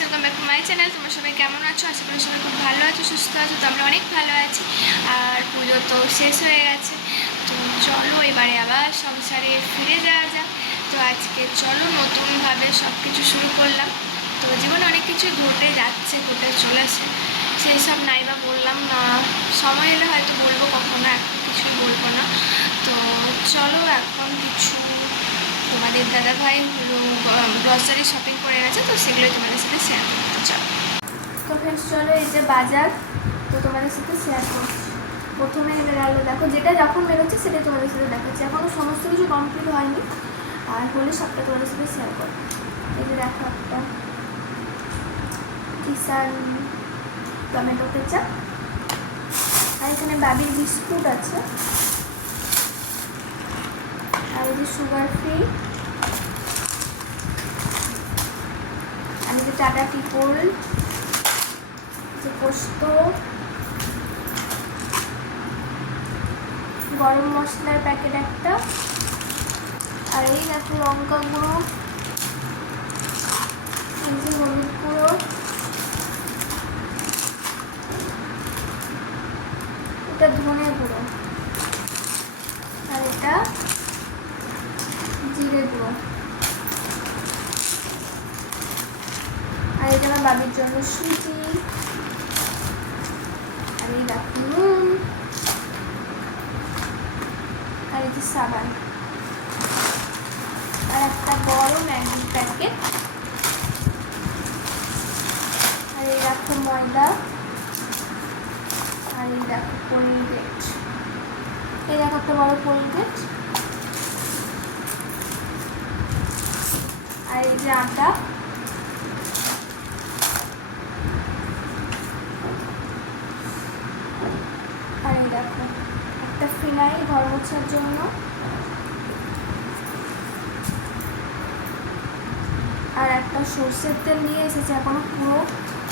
Welcome back to my channel. তোমরা সবাই কেমন আছো? আশা করি সবাই খুব ভালো আছো, সুস্থ আছো। তো আমরা অনেক ভালো আছি। আর পুজো তো শেষ হয়ে গেছে, তো চলো এবারে আবার সংসারে ফিরে যাওয়া যাক। তো আজকে চলো নতুনভাবে সব কিছু শুরু করলাম। তো জীবনে অনেক কিছুই ঘটে যাচ্ছে, ঘটে চলেছে, সেই সব নাইবা বললাম না, সময় এলে হয়তো বলবো, কখনো এখন কিছুই বলবো না। তো চলো এখন কিছু তোমাদের দাদাভাই হলো গ্রসারি শপিং করে গেছে, তো সেগুলোই তোমাদের সাথে শেয়ার করতে চাও। তো ফ্রেন্ডস চলো, এই যে বাজার, তো তোমাদের সাথে শেয়ার করছি। প্রথমে বেরোলো, দেখো যেটা যখন বেরোচ্ছে সেটাই তোমাদের সাথে দেখাচ্ছি। এখনও সমস্ত কিছু কমপ্লিট হয়নি, আর হলে সবটা তোমাদের সাথে শেয়ার করবো। এই যে দেখো একটা কিষান টমেটো কেচাপ, আর এখানে বাবির বিস্কুট আছে, আর এই যে সুগার ফ্রি, আর এই যে টাটা টি গোল্ড, যে পোস্ত, গরম মশলার প্যাকেট একটা, আর এই দেখো লঙ্কা গুঁড়ো, এই যে হলুদ গুঁড়ো, এটা ধনে গুঁড়ো, আর এটা জিরে গুঁড়ো, আর এটা আমার বাবির জন্য সুজি, আর এই দেখো নুন, আর এই যে সাবান, আর একটা বড় ম্যাগি প্যাকেট, আর এই দেখো ময়দা, আর এই দেখো কোলগেট, এই দেখো একটা বড় কোলগেট, আর এই যে আটা, আর এই দেখো একটা ফিনাইল ঘর মোছার জন্য, আর একটা সর্ষের তেল নিয়ে এসেছে। এখনো পুরো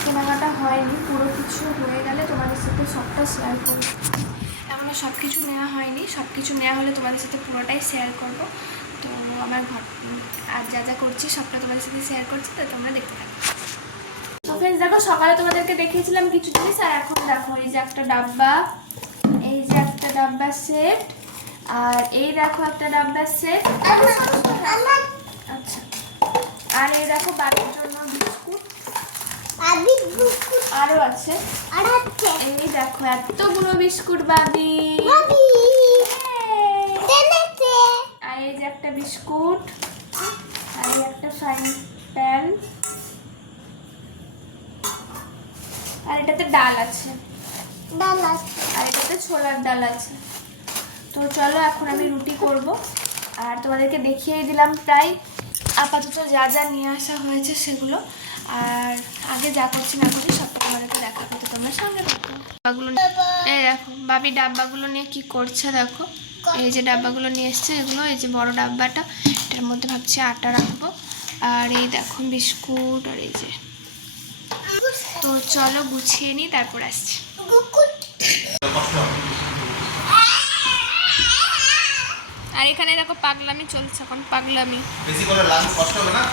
কেনাকাটা হয়নি, পুরো কিছু হয়ে গেলে তোমাদের সাথে সবটা শেয়ার করবো। এখনো সব কিছু নেওয়া হয়নি, সব কিছু নেওয়া হলে তোমাদের সাথে পুরোটাই শেয়ার করব। তো আমার ঘর আর যা যা করছি সবটা তোমাদের সাথে শেয়ার করছি, তো তোমরা দেখতে থাকো। তো ফ্রেন্ডস দেখো, সকালে তোমাদেরকে দেখিয়েছিলাম কিছু জিনিস, আর এখন দেখো এই যে একটা ডাব্বা, এই যে একটা ডাব্বা সেট, আর এই দেখো একটা ডাব্বা সেট, আচ্ছা, আর এই দেখো বাবির জন্য বিস্কুট, আরো আছে, এই দেখো এতগুলো বিস্কুট বাবি, আর এই যে একটা বিস্কুট, আর এই একটা ফ্রাইং প্যান, আর এটাতে ডাল আছে, আর এটাতে ছোলার ডাল আছে। তো চলো এখন আমি রুটি করব, আর তোমাদেরকে দেখিয়ে দিলাম প্রায় আপাতত যা যা নিয়ে আসা হয়েছে সেগুলো, আর আগে যা করছি না করছি সবটা তোমাদেরকে দেখাবো, তো তোমরা সঙ্গে দেখো। ডাব্বাগুলো এই দেখো বাবি ডাব্বাগুলো নিয়ে কি করছে দেখো, এই যে ডাব্বাগুলো নিয়ে এসছে এগুলো, এই যে বড় ডাব্বাটা, এটার মধ্যে ভাবছি আটা রাখবো, আর এই দেখো বিস্কুট, আর এই যে, তো চলো গুছিয়ে নিই তারপর আসছি। আর এখানে দেখো পাগলামি চলছে, এখন পাগলামি বেশি করে লাগু, কষ্ট হবে না।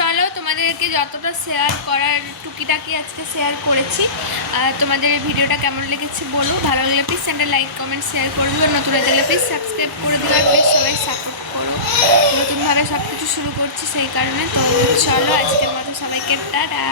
চলো তোমাদেরকে যতটা শেয়ার করার টুকিটাকি আজকে শেয়ার করেছি, আর তোমাদের এই ভিডিওটা কেমন লেগেছে বলো, ভালো লাগলে প্লিজ চ্যানেলটা লাইক কমেন্ট শেয়ার করে দিও, নতুন হলে প্লিজ সাবস্ক্রাইব করে দিও, আর প্লিজ সবাই সাপোর্ট করো। নতুনভাবে সব কিছু শুরু করছি সেই কারণে। তো চলো আজকের মতো সবাইকে টাটা।